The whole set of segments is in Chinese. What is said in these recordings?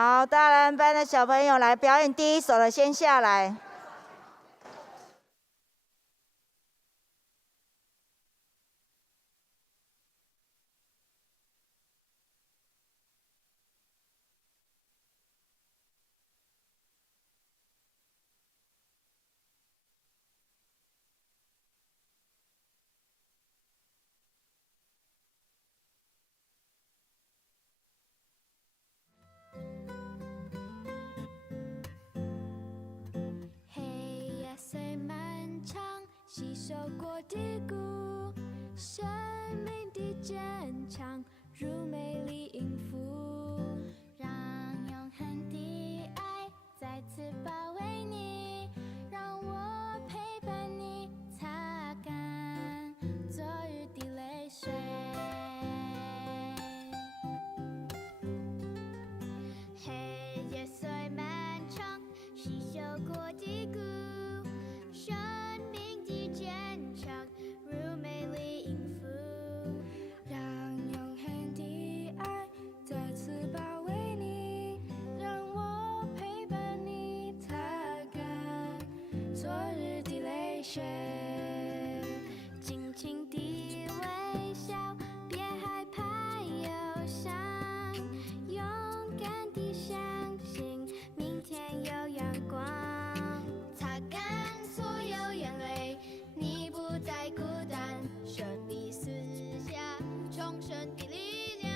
好，大人班的小朋友来表演第一首的，先下来。黑夜虽漫长，吸收过低谷，生命的坚强如美丽音符，让永恒的爱再次包围你，让我陪伴你，擦干昨日的泪水。黑夜虽漫长，吸收过低谷，生命的坚强如美丽音符，让永恒的爱再次包围你，让我陪伴你，擦干昨日的泪水。尽情地微笑，别害怕忧伤，勇敢地相信明天有阳光，擦干所有眼泪，你不再孤单，生命撕下重生的力量。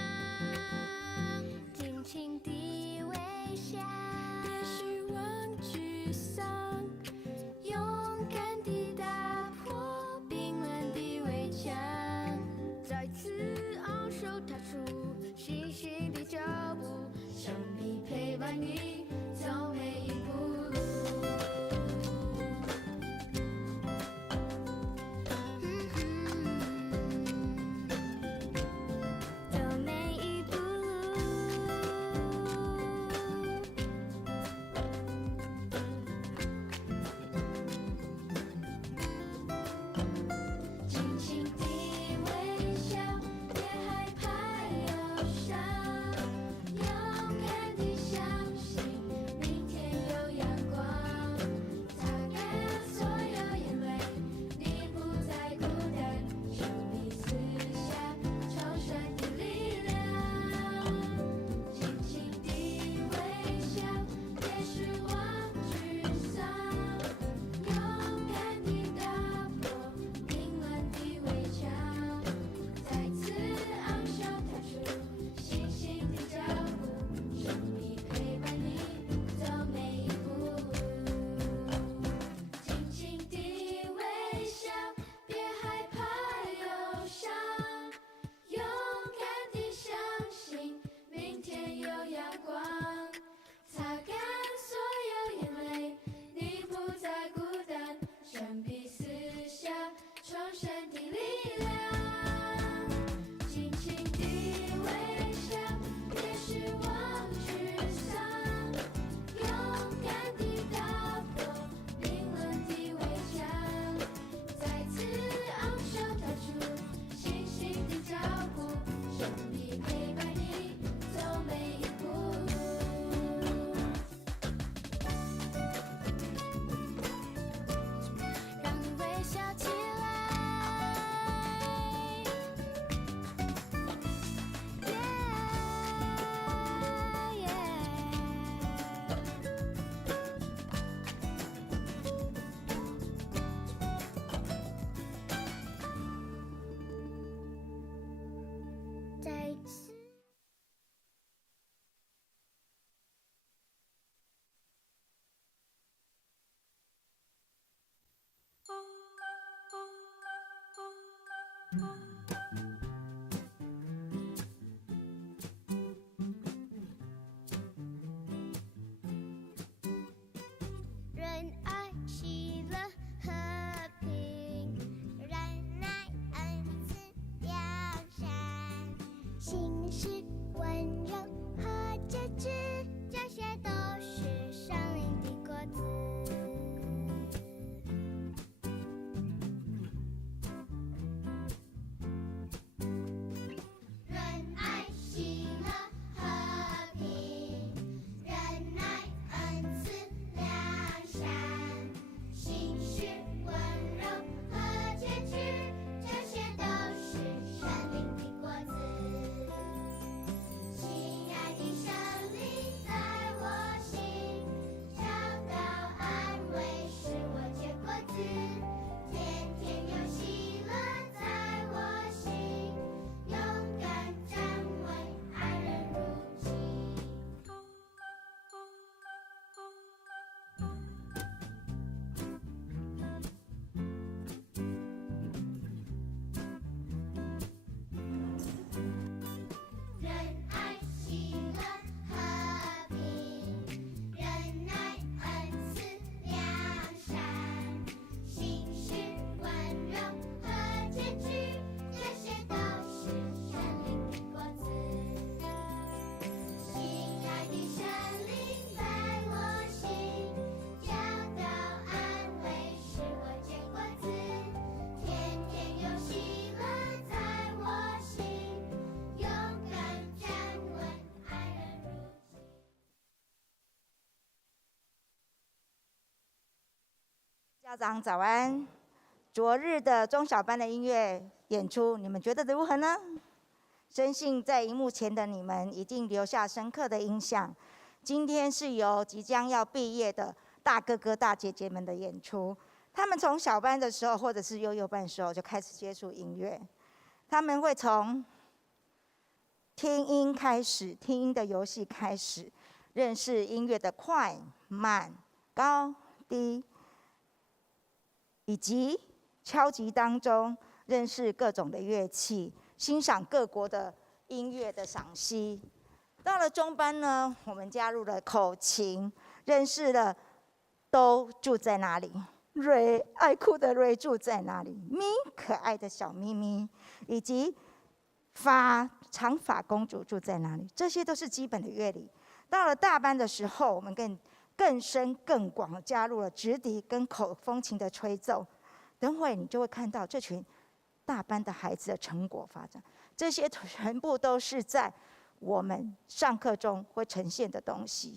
尽情地微笑，别失望沮丧，勇敢地打破冰冷的围墙，再次昂首踏出新兴的脚步，生命陪伴你走每一步路。走每一步路。尽情地微笑，别害怕忧伤，勇敢地相信明天有阳光，擦干所有眼泪，你不再孤单，生命撕下重生的力量。尽情地微笑，别失望沮丧，勇敢地打破冰冷的围墙，再次昂首踏出新兴的脚步，生命陪伴你走每一步路。尽情地微笑，别害怕忧伤，勇敢地相信明天有阳光，擦干所有眼泪，你不再孤单，生命撕下重生的力量。尽情地微笑，别失望沮丧，勇敢地打破冰冷的围墙，再次昂首踏出新兴的脚步，生命陪伴你走每一步路。让你微笑起来。再次。仁爱、喜乐、和平，忍耐、恩慈、良善，心是温柔和节制，这些都是生命的果子。仁爱、喜乐、和平，校长早安。昨日的中小班的音乐演出，你们觉得如何呢？深信在荧幕前的你们一定留下深刻的印象。今天是由即将要毕业的大哥哥大姐姐们的演出，他们从小班的时候或者是幼幼班的时候就开始接触音乐，他们会从听音开始，听音的游戏开始，认识音乐的快慢高低，以及敲击当中认识各种的乐器，欣赏各国的音乐的赏析。到了中班呢，我们加入了口琴，认识了都住在哪里，瑞爱哭的瑞住在哪里，咪可爱的小咪咪，以及长发公主住在哪里，这些都是基本的乐理。到了大班的时候，我们更深更广地加入了直笛跟口风琴的吹奏。等会你就会看到这群大班的孩子的成果发展，这些全部都是在我们上课中会呈现的东西，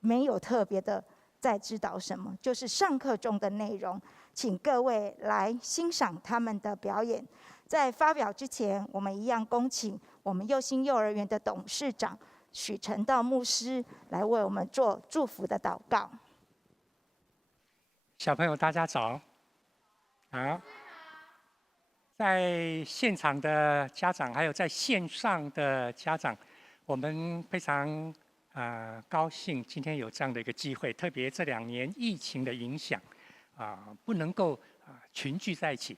没有特别的在指导什么，就是上课中的内容。请各位来欣赏他们的表演。在发表之前，我们一样恭请我们幼心幼儿园的董事长许承道牧师来为我们做祝福的祷告。小朋友，大家早！好，在现场的家长，还有在线上的家长，我们非常高兴今天有这样的一个机会，特别这2年疫情的影响，不能够群聚在一起，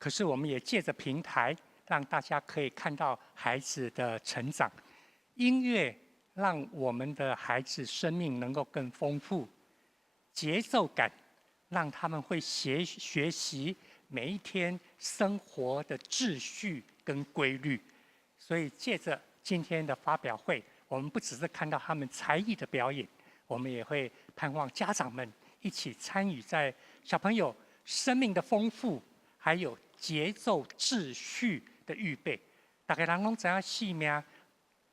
可是我们也借着平台，让大家可以看到孩子的成长。音乐让我们的孩子生命能够更丰富，节奏感让他们会学习每一天生活的秩序跟规律。所以借着今天的发表会，我们不只是看到他们才艺的表演，我们也会盼望家长们一起参与在小朋友生命的丰富，还有节奏秩序的预备。大家人拢知影性命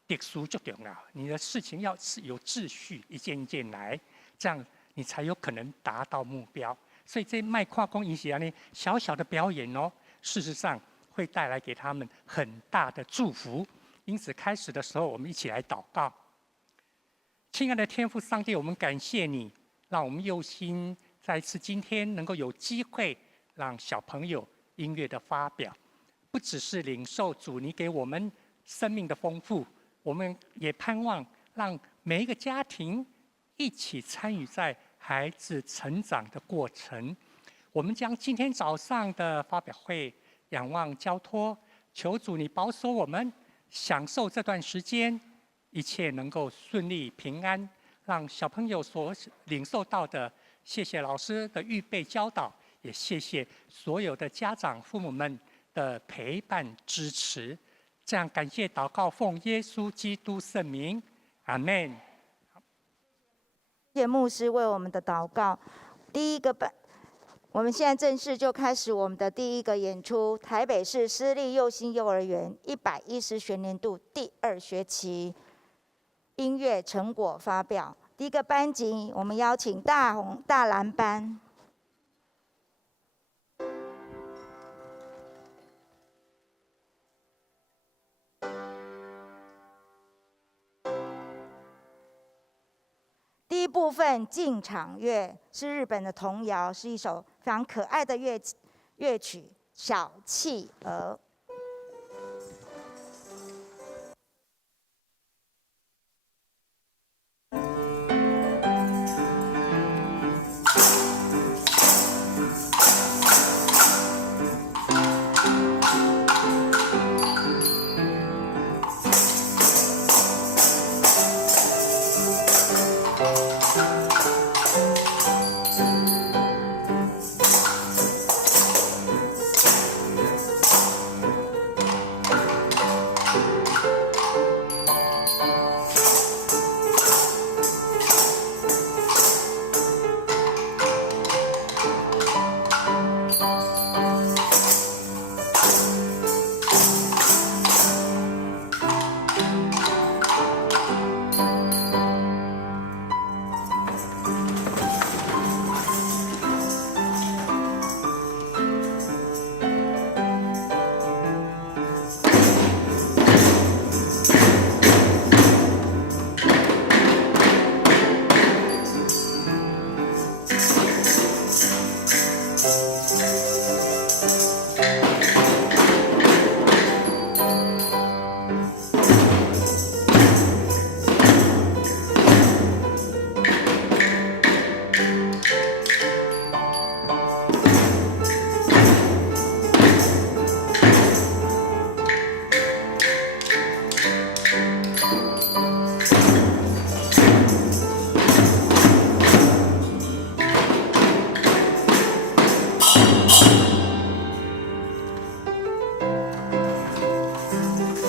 特殊就重要，你的事情要是有秩序，一件一件来，这样你才有可能达到目标。所以这卖跨工一些呢小小的表演哦，事实上会带来给他们很大的祝福。因此开始的时候，我们一起来祷告。亲爱的天父上帝，我们感谢你，让我们幼心再次今天能够有机会让小朋友音乐的发表，不只是领受主你给我们生命的丰富，我们也盼望让每一个家庭一起参与在孩子成长的过程。我们将今天早上的发表会仰望交托，求主你保守我们，享受这段时间，一切能够顺利平安，让小朋友所领受到的，谢谢老师的预备教导，也谢谢所有的家长父母们的陪伴支持。这样感谢祷告，奉耶稣基督圣名，阿们。谢谢牧师为我们的祷告。第一个班，我们现在正式就开始我们的第一个演出，台北市私立幼心幼儿园110学年度第2学期音乐成果发表。第一个班级，我们邀请大蓝班。第一部分进场乐是日本的童谣，是一首非常可爱的乐曲《小企鹅》。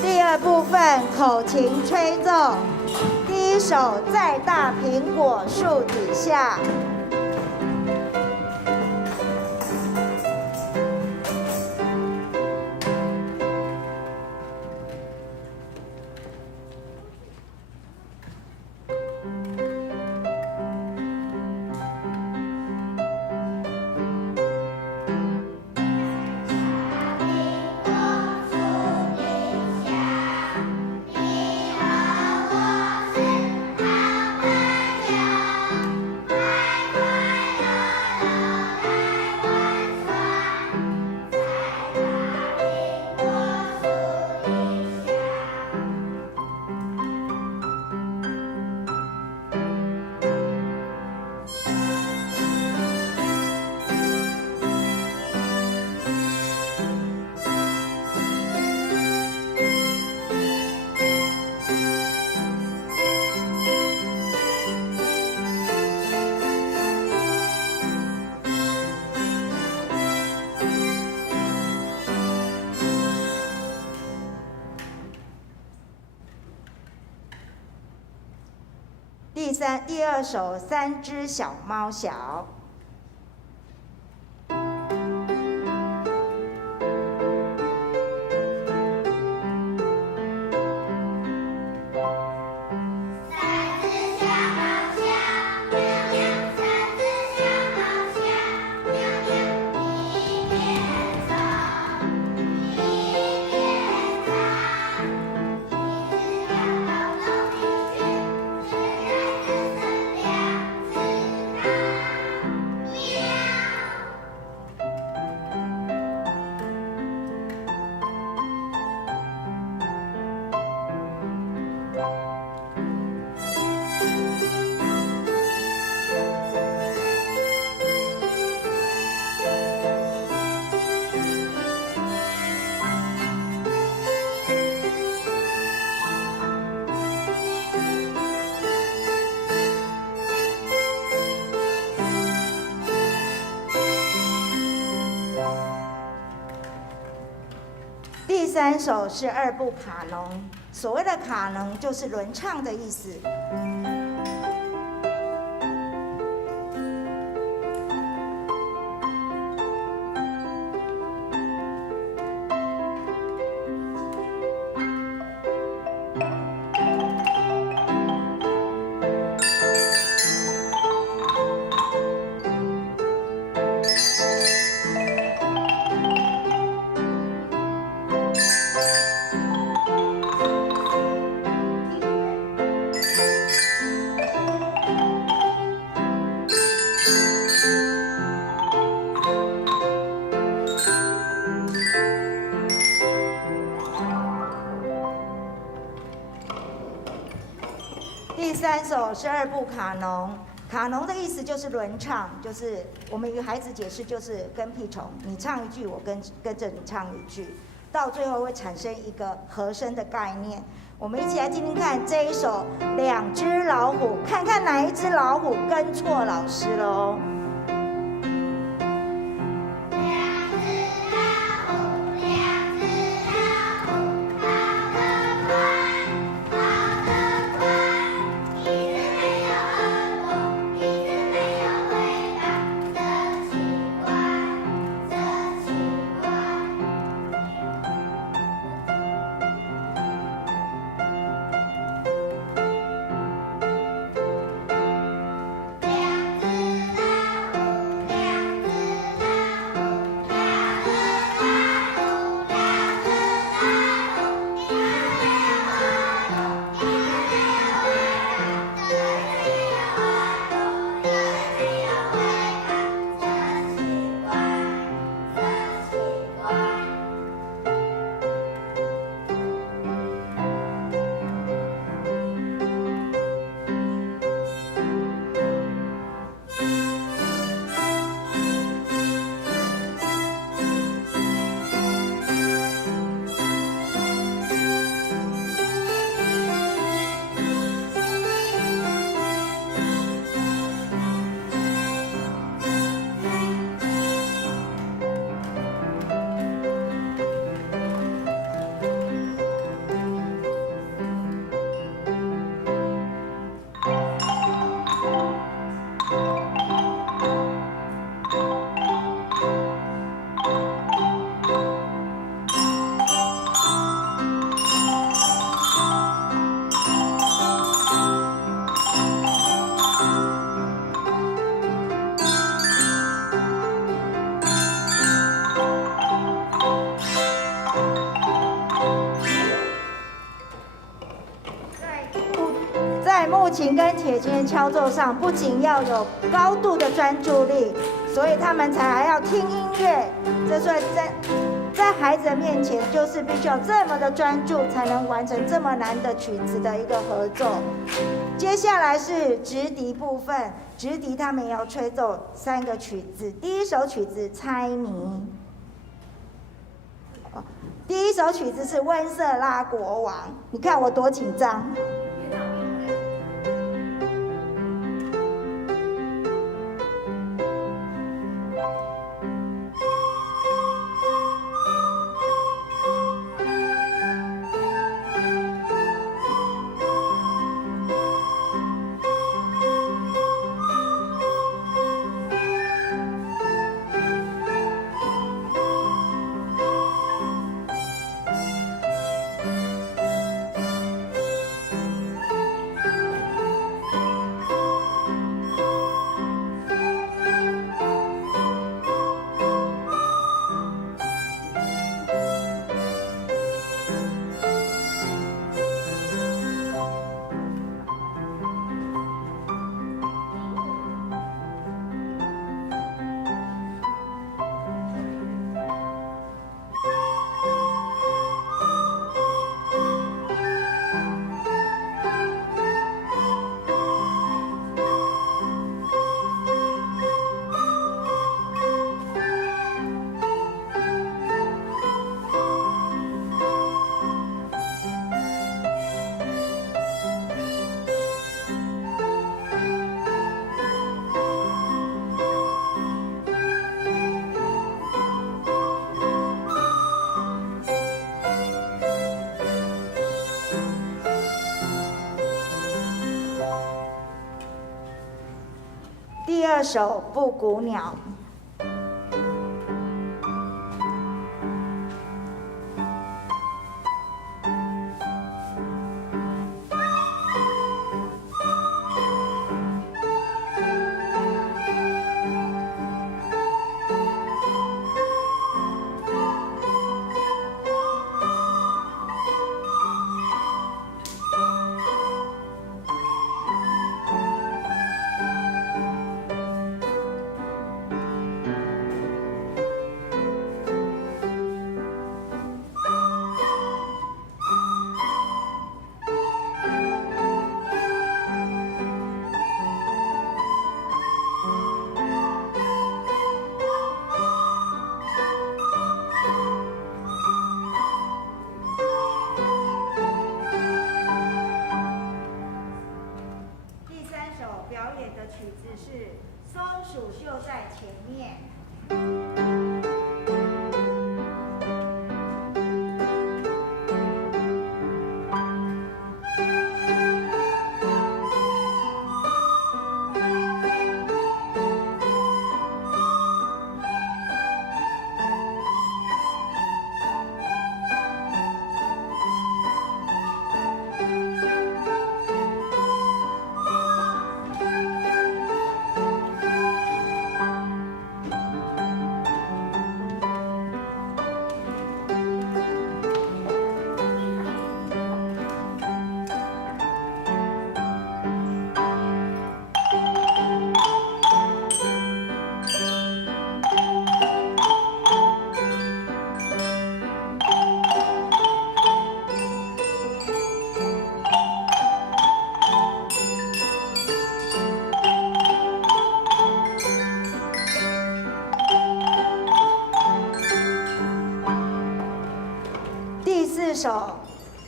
第二部分口琴吹奏，第一首在大苹果树底下。第二首三只小猫小。第三首是二部卡农，所谓的卡农就是轮唱的意思。第三首是二部卡农，卡农的意思就是轮唱，就是我们与孩子解释就是跟屁虫，你唱一句，我跟着你唱一句，到最后会产生一个和声的概念。我们一起来听听看这一首《两只老虎》，看看哪一只老虎跟错老师了哦。琴跟铁琴的敲奏上，不仅要有高度的专注力，所以他们才还要听音乐。这所以在孩子的面前，就是必须要这么的专注，才能完成这么难的曲子的一个合奏。接下来是直笛部分，直笛他们也要吹奏3个曲子。第一首曲子猜谜，第一首曲子是温瑟拉国王。你看我多紧张。第二首布谷鸟。曲子是松鼠就在前面。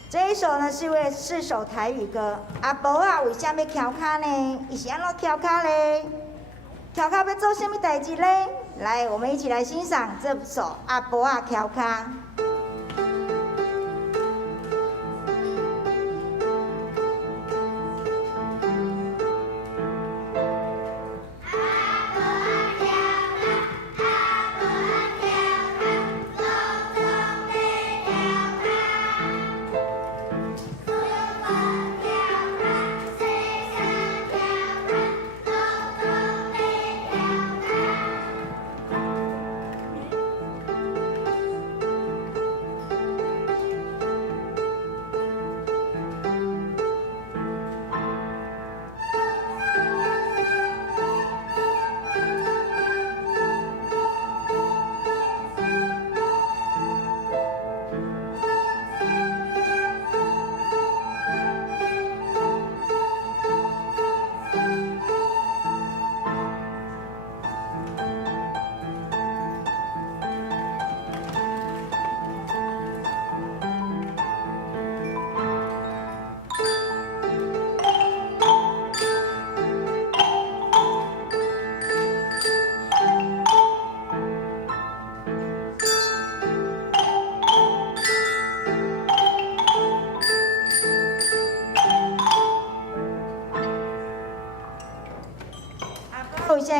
这一首呢是首台语歌。阿婆啊，为什么要翘脚呢？伊是安怎翘脚嘞？翘脚要做什么代志嘞？来，我们一起来欣赏这首《阿婆啊翘脚》。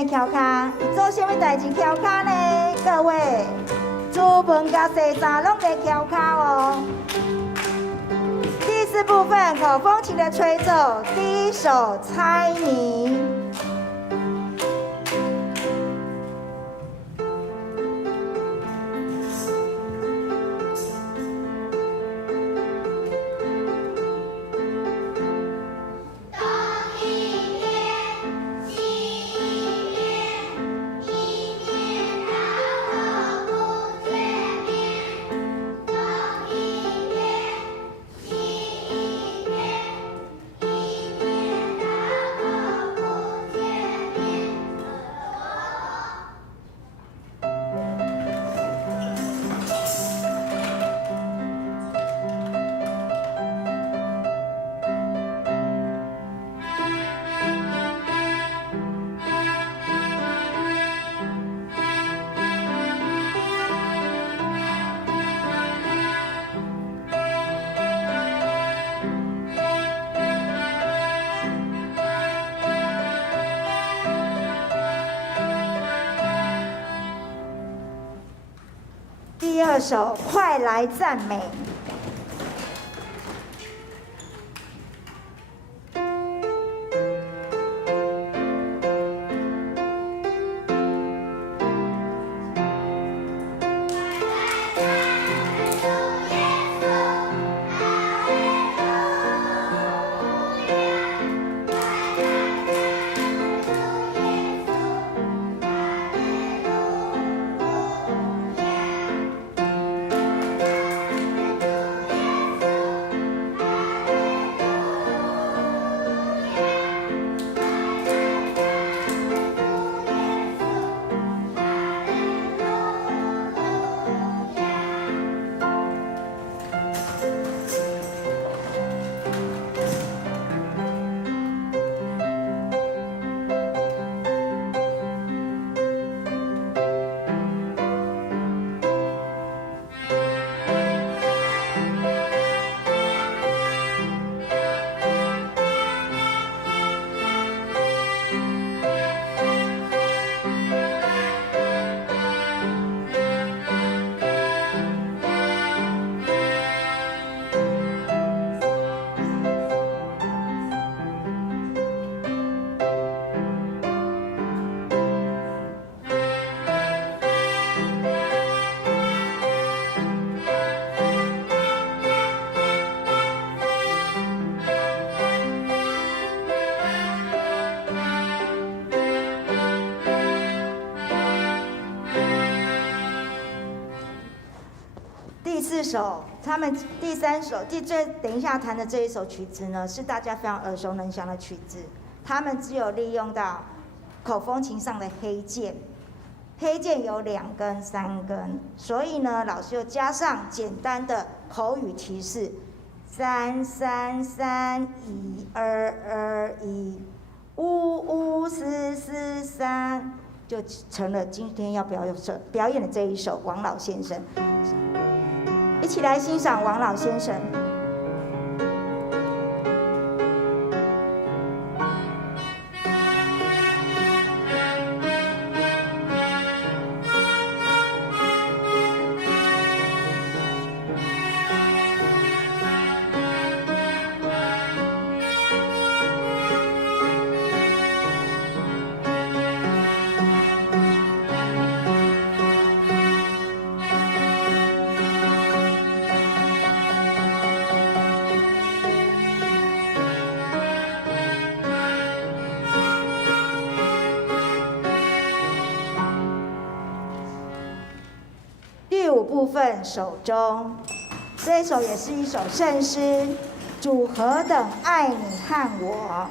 的翘脚，伊做啥物代志翘脚呢？各位，出门甲洗衫拢得翘脚哦。第四部分，口风琴的吹奏，第一首猜谜。第二首，快来赞美。第四首，他们第三首，等一下弹的这一首曲子呢，是大家非常耳熟能详的曲子。他们只有利用到口风琴上的黑键，黑键有2根、3根，所以呢，老师又加上简单的口语提示：3 3 3 1 2 2 1 5 5 4 4 3，就成了今天要表演的这一首《王老先生》。一起来欣赏王老先生。第5部分首中，这一首也是一首圣诗，主何等爱你和我。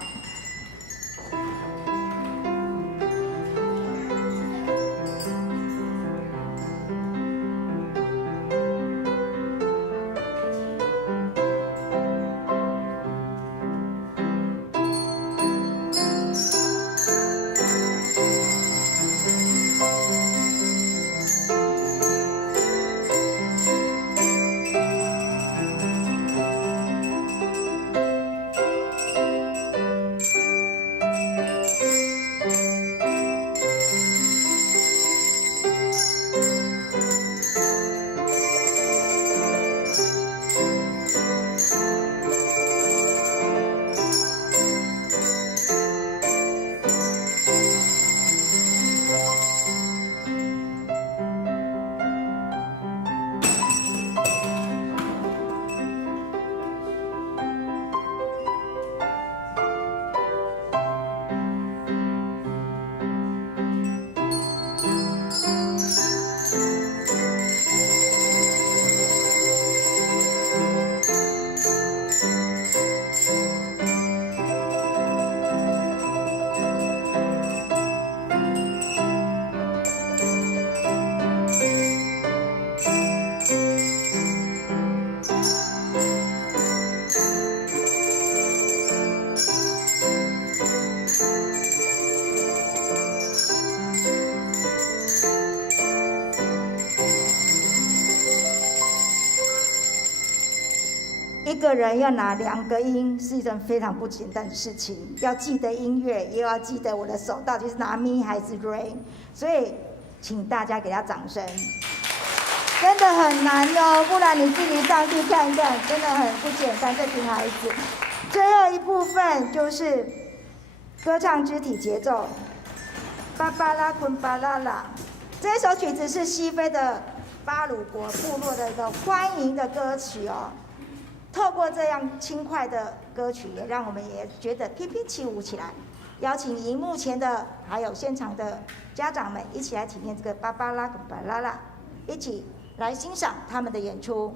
个人要拿2个音是一件非常不简单的事情，要记得音乐，也要记得我的手到底是拿咪还是 re， 所以请大家给他掌声。真的很难哦，不然你自己上去看一看，真的很不简单，这群孩子。最后一部分就是歌唱肢体节奏，巴巴拉昆巴拉拉。这首曲子是西非的巴鲁国部落的一个欢迎的歌曲哦。透过这样轻快的歌曲，也让我们也觉得翩翩起舞起来。邀请荧幕前的还有现场的家长们一起来体验这个巴巴拉昆巴拉拉，一起来欣赏他们的演出。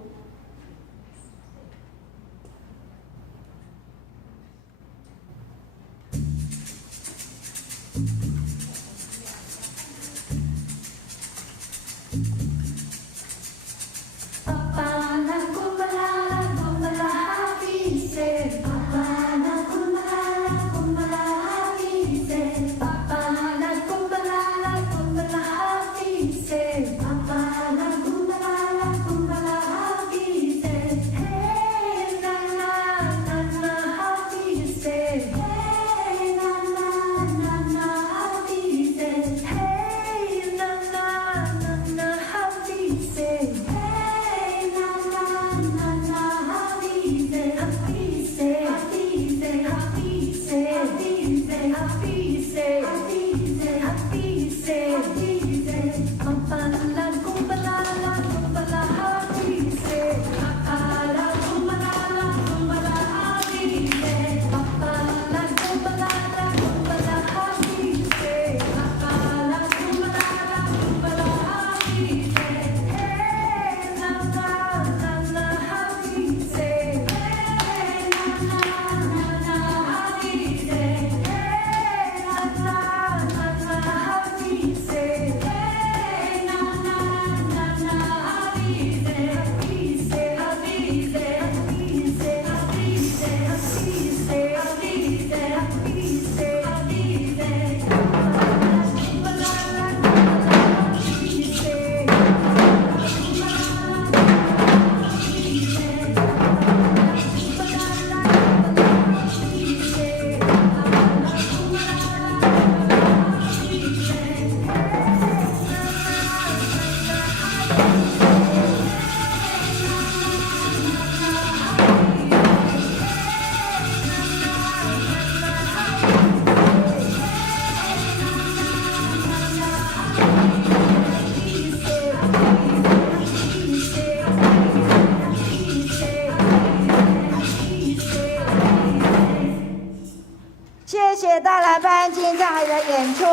谢谢大蓝班精彩的演出，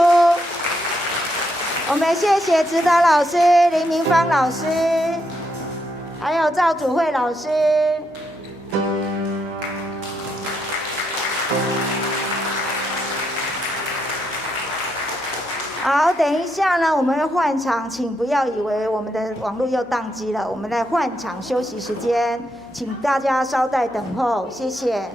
我们谢谢指导老师林明芳老师，还有赵祖慧老师。好，等一下呢，我们会换场，请不要以为我们的网络又宕机了，我们来换场休息时间，请大家稍待等候，谢谢。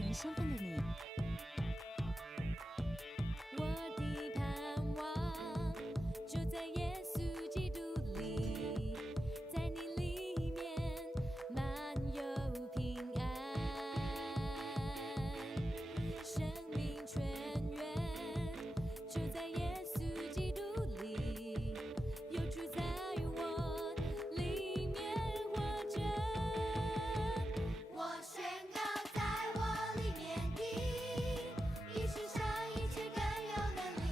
人身份的你。我的盼望就在耶稣基督里，在你里面满有平安，生命泉源就在耶稣基督里，有主在我里面活着。我宣告在我里面的，比世上一切更有能力。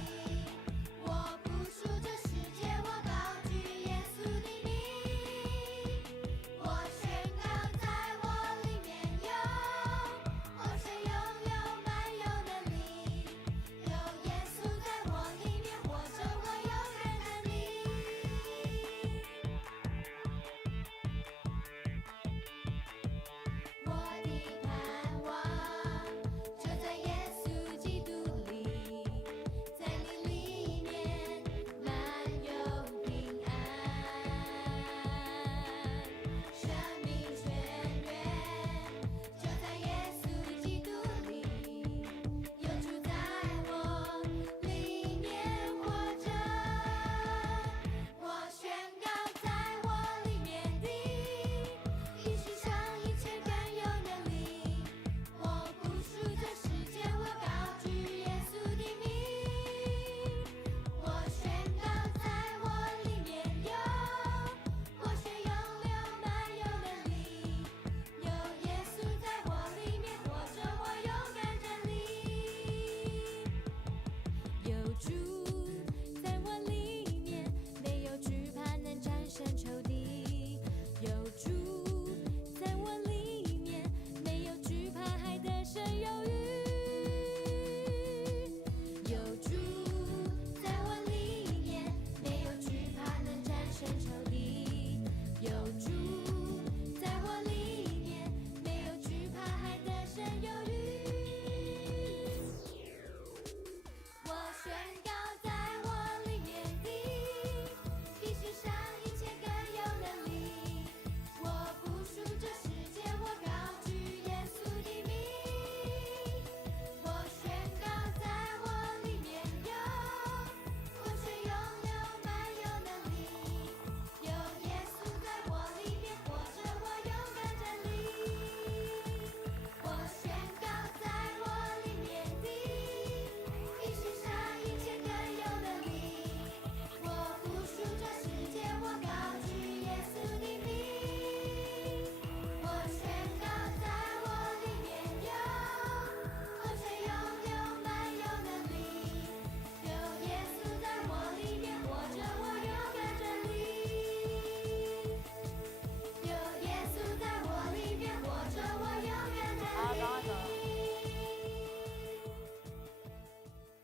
我不属这世界，我高举耶稣的名。我宣告在我里面有，活水永流满有能力。有耶稣在我里面活着，我永远的你。我的盼望就在耶稣基督里，在你里面满有平安，生命泉源就在耶稣基督里，有主在我里面活着。我宣告在我里面的，比世上一切更有能力。我不属这世界，我高举耶稣的名。我宣告在我里面有，活水永流满有能力。有耶稣在我里面活着，我永远站立。有主在我里面，没有惧怕能战胜仇敌。有主在我里面，没有惧怕还得胜有余。有主在我里面，没有惧怕能战胜仇敌。有主在我里面，没有惧怕还得胜有余。我宣告在我里面的，比世上一切更有能力。我不属这世界，我高举耶稣的名。我宣告在我里面有，活水永流满有能力。有耶稣在我里面活着，我永远站立。我宣告在我里面的，比世上一切更有能力。我不属这世界，我高举耶稣的名。我宣告在我里面有，活水永流满有能力。有耶稣在我里面活着，我永远站立。有耶稣在我里面活着，我永远站立。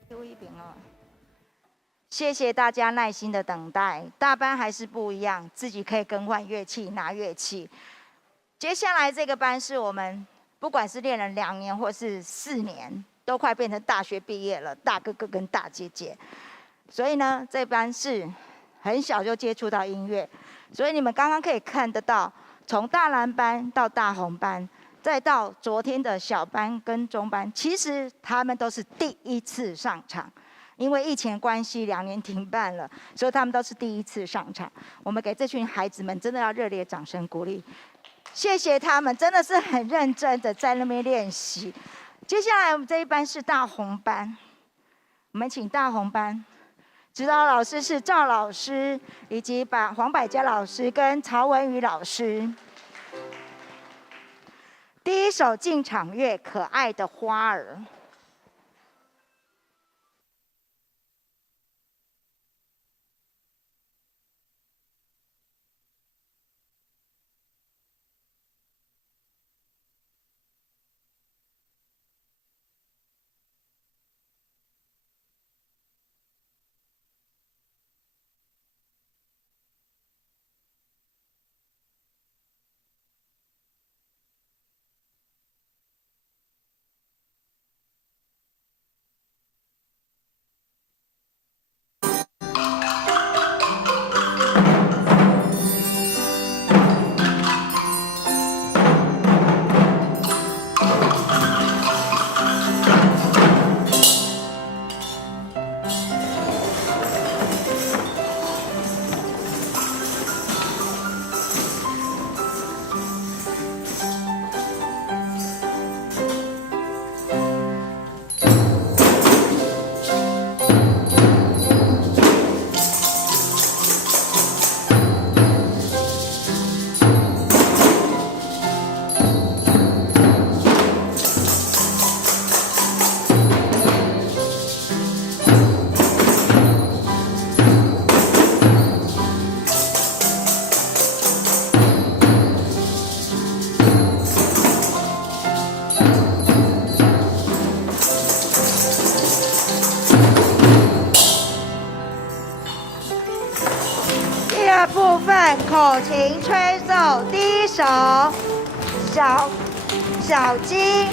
丢一饼哦。谢谢大家耐心的等待，大班还是不一样，自己可以更换乐器，拿乐器。接下来这个班是我们不管是练了2年或是4年，都快变成大学毕业了，大哥哥跟大姐姐。所以呢，这班是很小就接触到音乐，所以你们刚刚可以看得到，从大蓝班到大红班，再到昨天的小班跟中班，其实他们都是第一次上场。因为疫情的关系，2年停办了，所以他们都是第一次上场。我们给这群孩子们真的要热烈掌声鼓励，谢谢他们，真的是很认真的在那边练习。接下来我们这一班是大红班，我们请大红班指导老师是赵老师，以及黄百佳老师跟曹文宇老师。第一首进场乐《可爱的花儿》。看口琴吹奏第一首小鸡。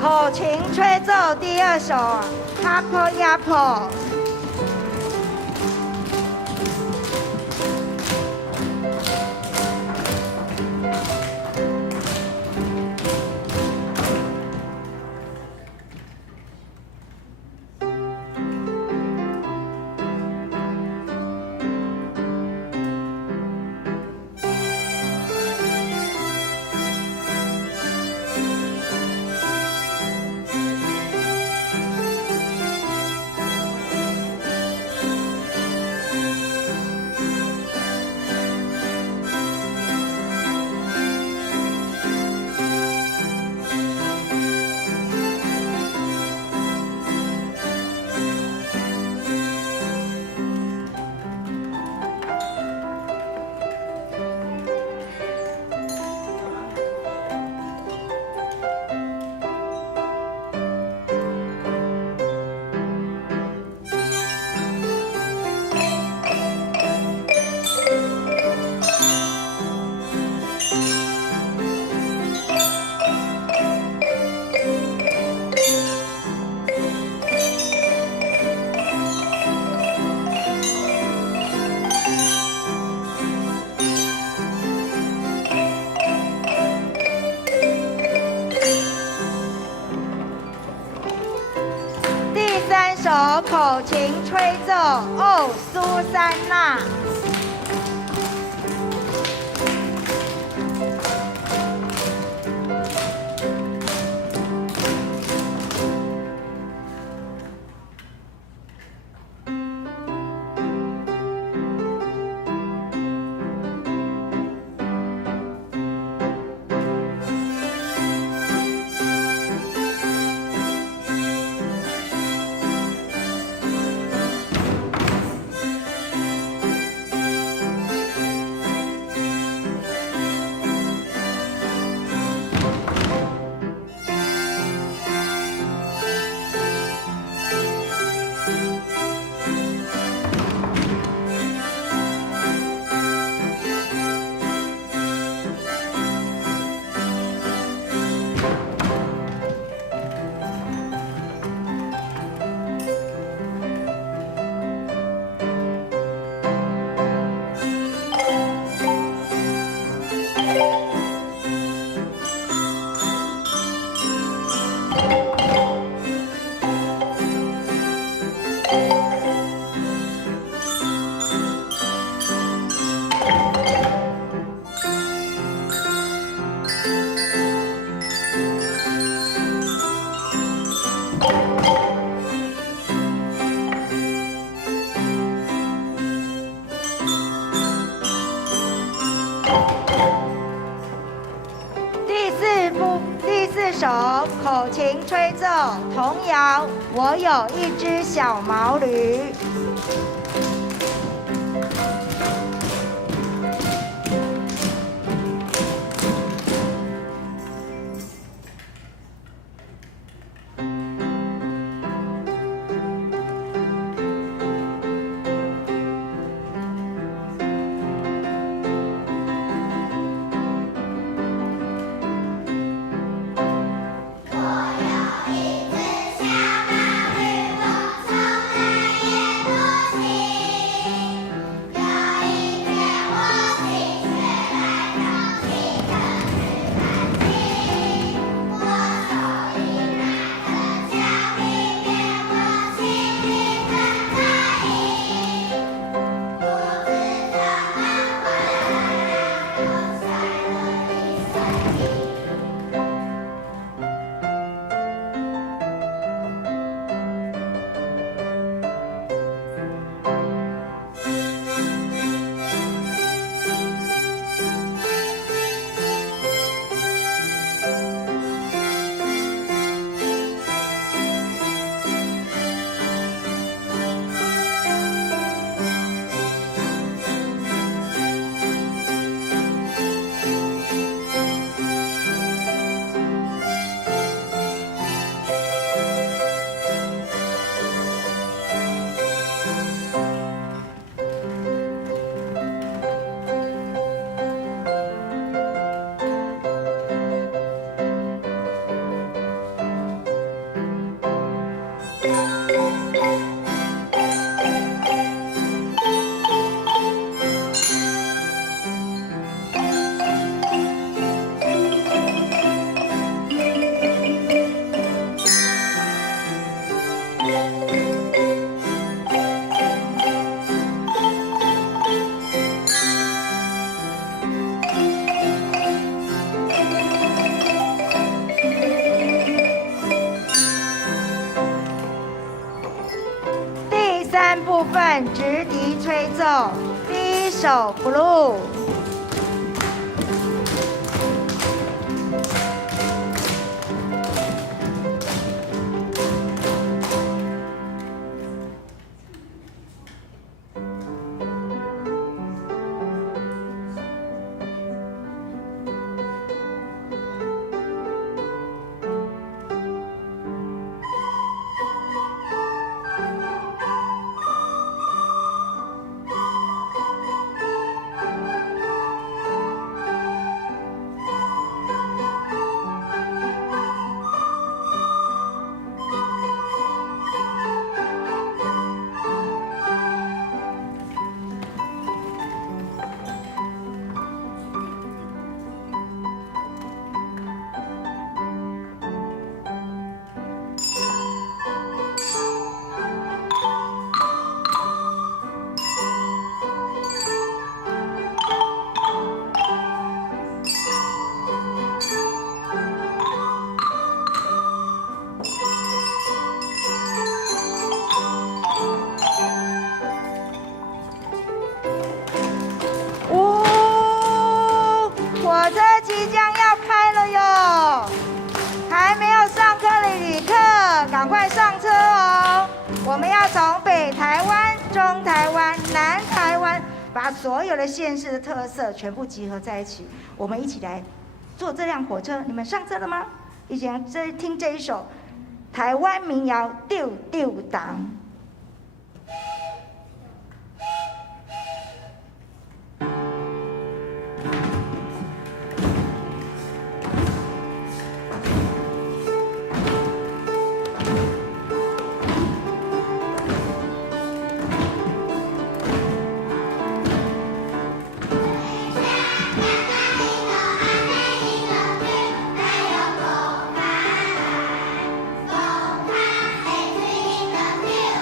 口琴吹奏第二首《Apple Apple》。首口琴吹奏哦，苏珊娜。口琴吹奏童谣，我有一只小毛驴。部分直笛吹奏，第一首 Blue。赶快上车哦！我们要从北台湾、中台湾、南台湾，把所有的县市的特色全部集合在一起。我们一起来坐这辆火车，你们上车了吗？一起来听这一首台湾民谣《丢丢当》。公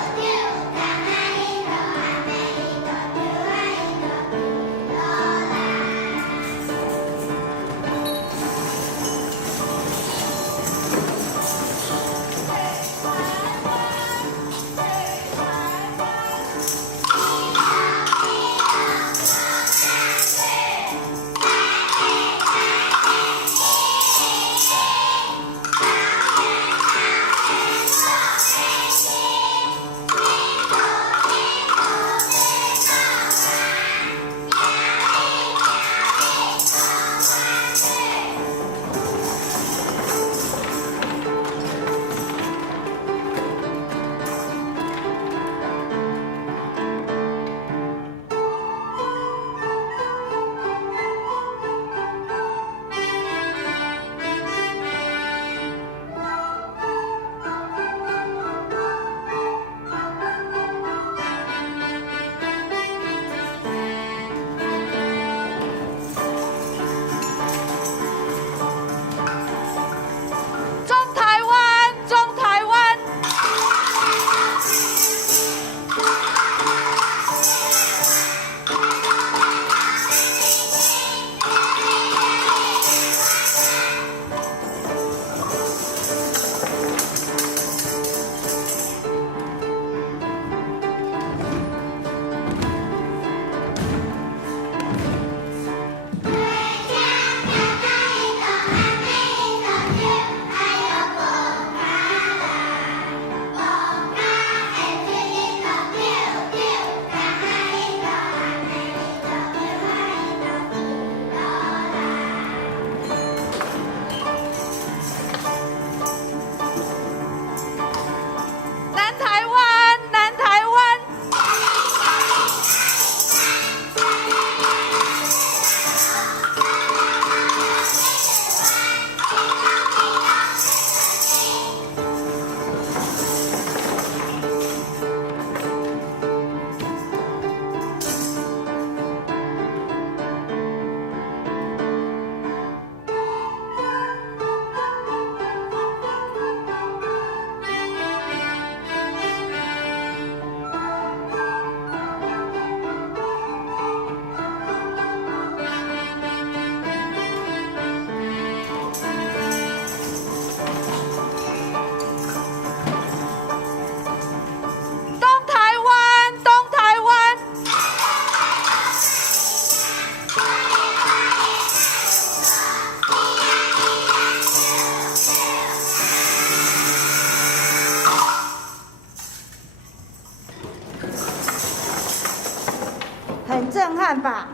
很震撼吧？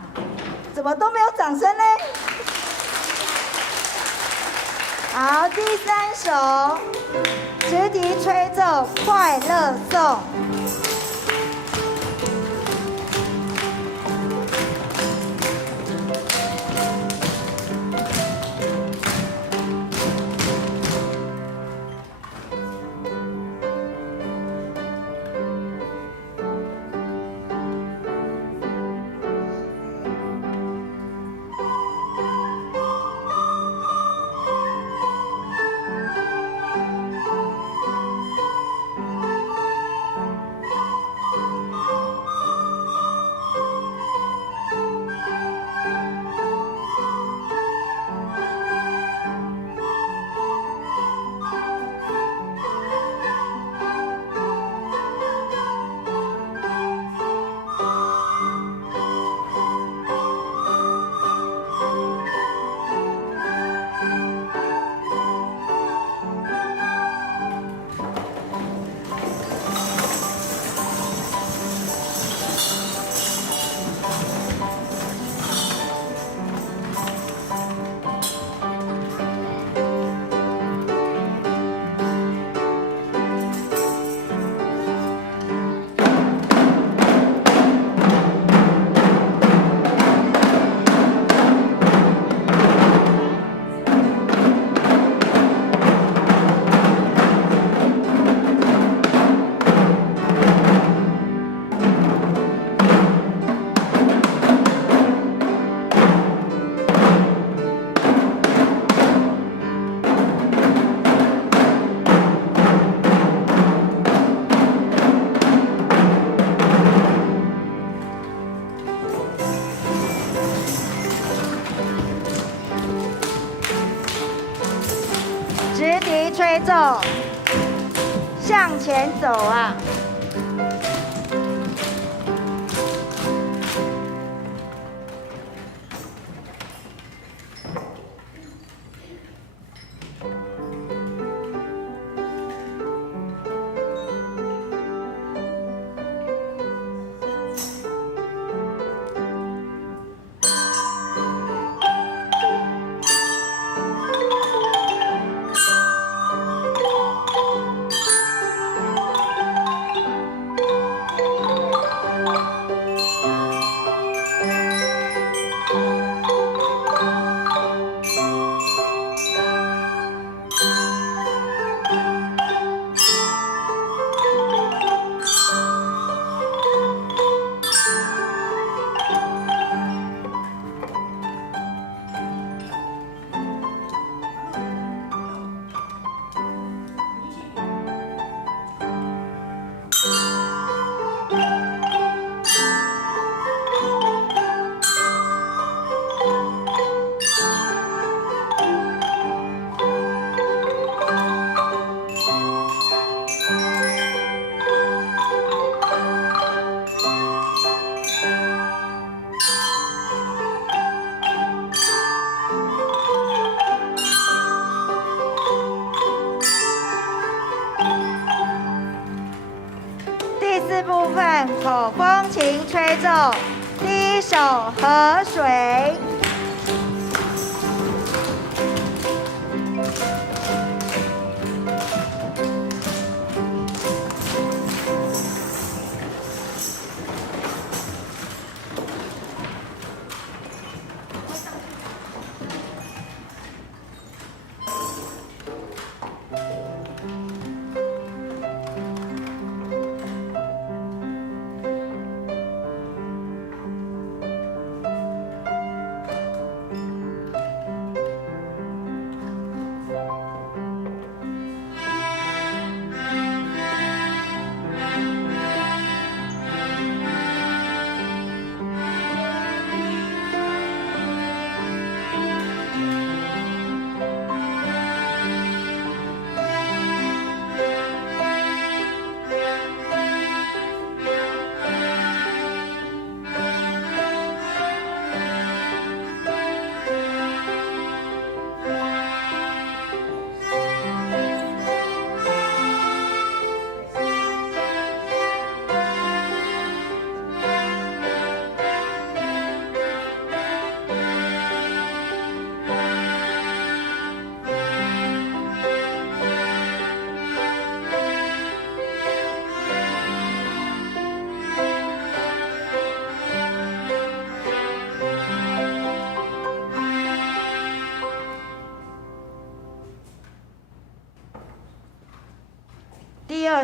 怎么都没有掌声呢？好，第3首直笛吹奏快乐颂。直笛吹奏，向前走啊！4部分口风琴吹奏，第1首河水。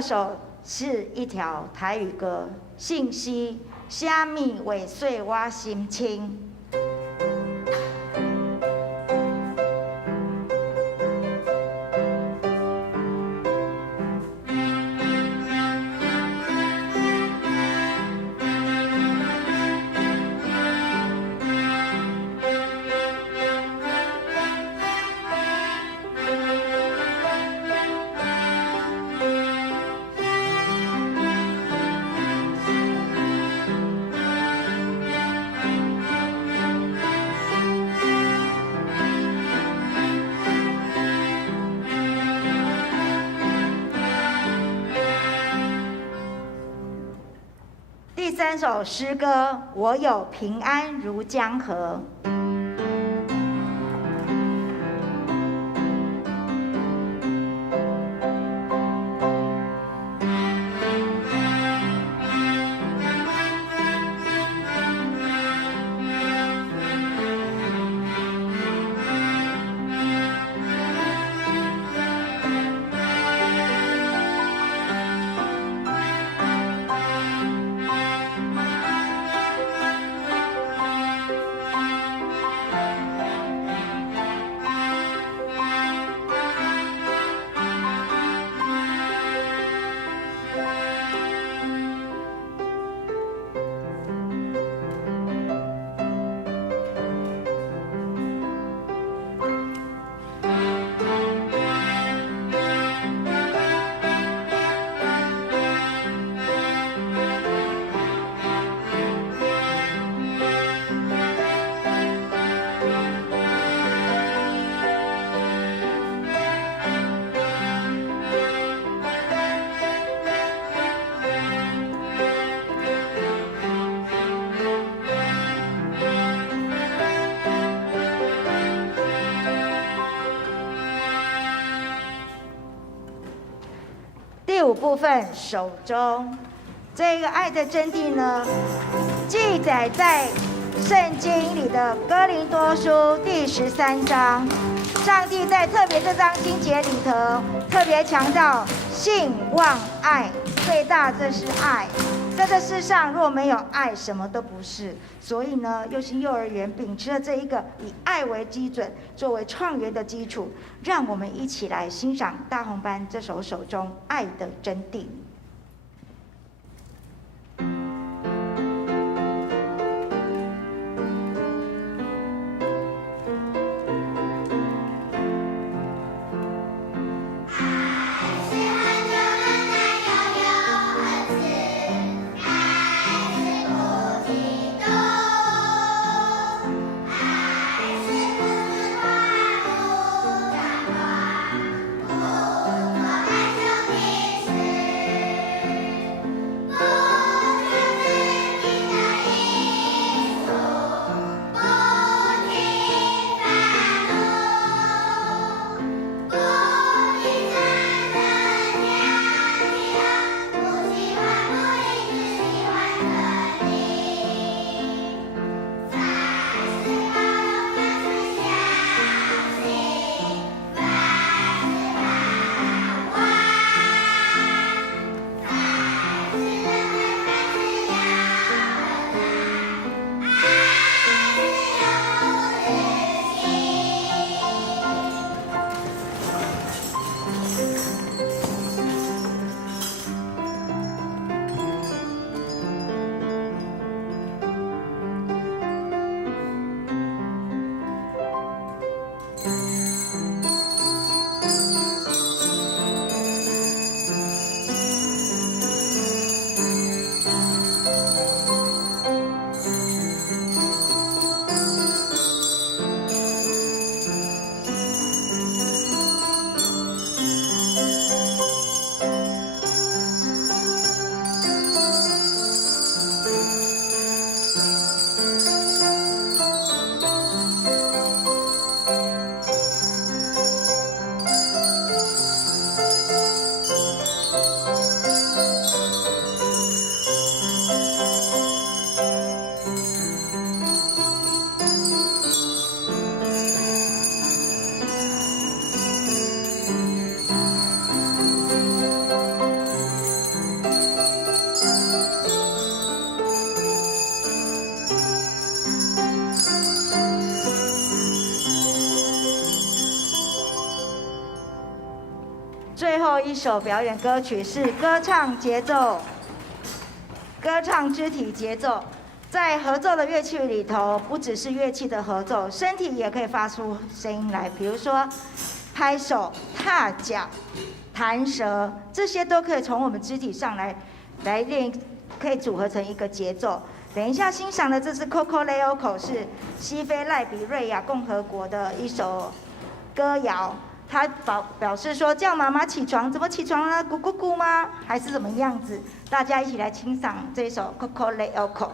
二首是一条台语歌，信息虾米尾碎我心情。第三首诗歌，我有平安如江河。第五部分手中，这个爱的真谛呢，记载在圣经里的哥林多书第13章。上帝在特别这章经节里头，特别强调信望爱，最大这是爱。在这世上若没有爱，什么都不是。所以呢，幼心幼儿园秉持了这一个以爱为基准，作为创园的基础，让我们一起来欣赏大红班这首手中爱的真谛。爱一首表演歌曲，是歌唱节奏、歌唱肢体节奏。在合奏的乐器里头，不只是乐器的合奏，身体也可以发出声音来，比如说拍手、踏脚、弹舌，这些都可以从我们肢体上来练，可以组合成一个节奏。等一下欣赏的这是 Coco Leoco， 是西非赖比瑞亚共和国的一首歌谣。他表示说，叫妈妈起床，怎么起床呢？咕咕咕吗？还是怎么样子？大家一起来欣赏这一首 Coco Leoco。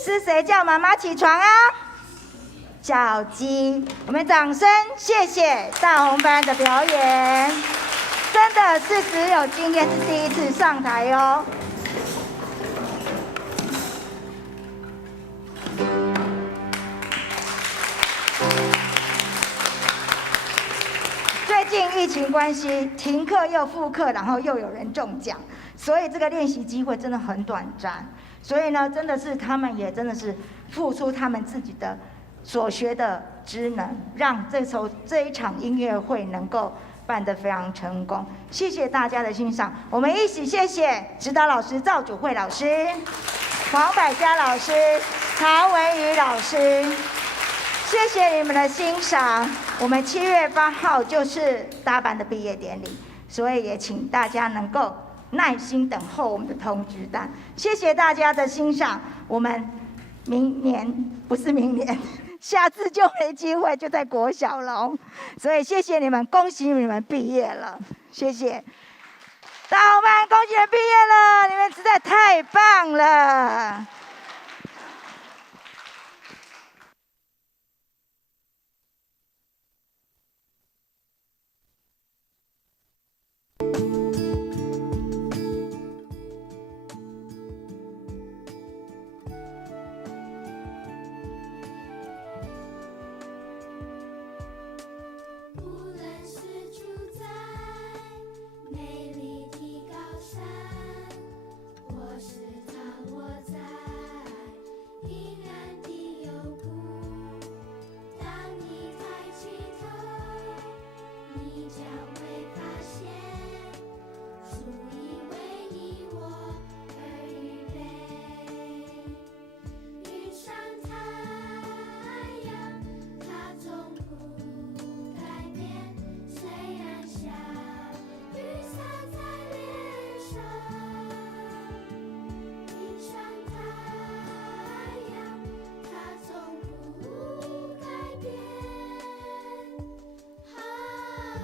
是谁叫妈妈起床啊？小鸡，我们掌声谢谢大红班的表演，真的是只有今天是第一次上台哦。最近疫情关系，停课又复课，然后又有人中奖，所以这个练习机会真的很短暂。所以呢，真的是他们也真的是付出他们自己的所学的职能，让这一场音乐会能够办得非常成功。谢谢大家的欣赏，我们一起谢谢指导老师赵祖慧老师、黄百佳老师、曹文宇老师，谢谢你们的欣赏。我们7月8号就是大班的毕业典礼，所以也请大家能够耐心等候我们的通知单。谢谢大家的欣赏，我们明年不是明年，下次就没机会，就在国小了。所以谢谢你们，恭喜你们毕业了，谢谢大伙伴，恭喜你们毕业了，你们实在太棒了。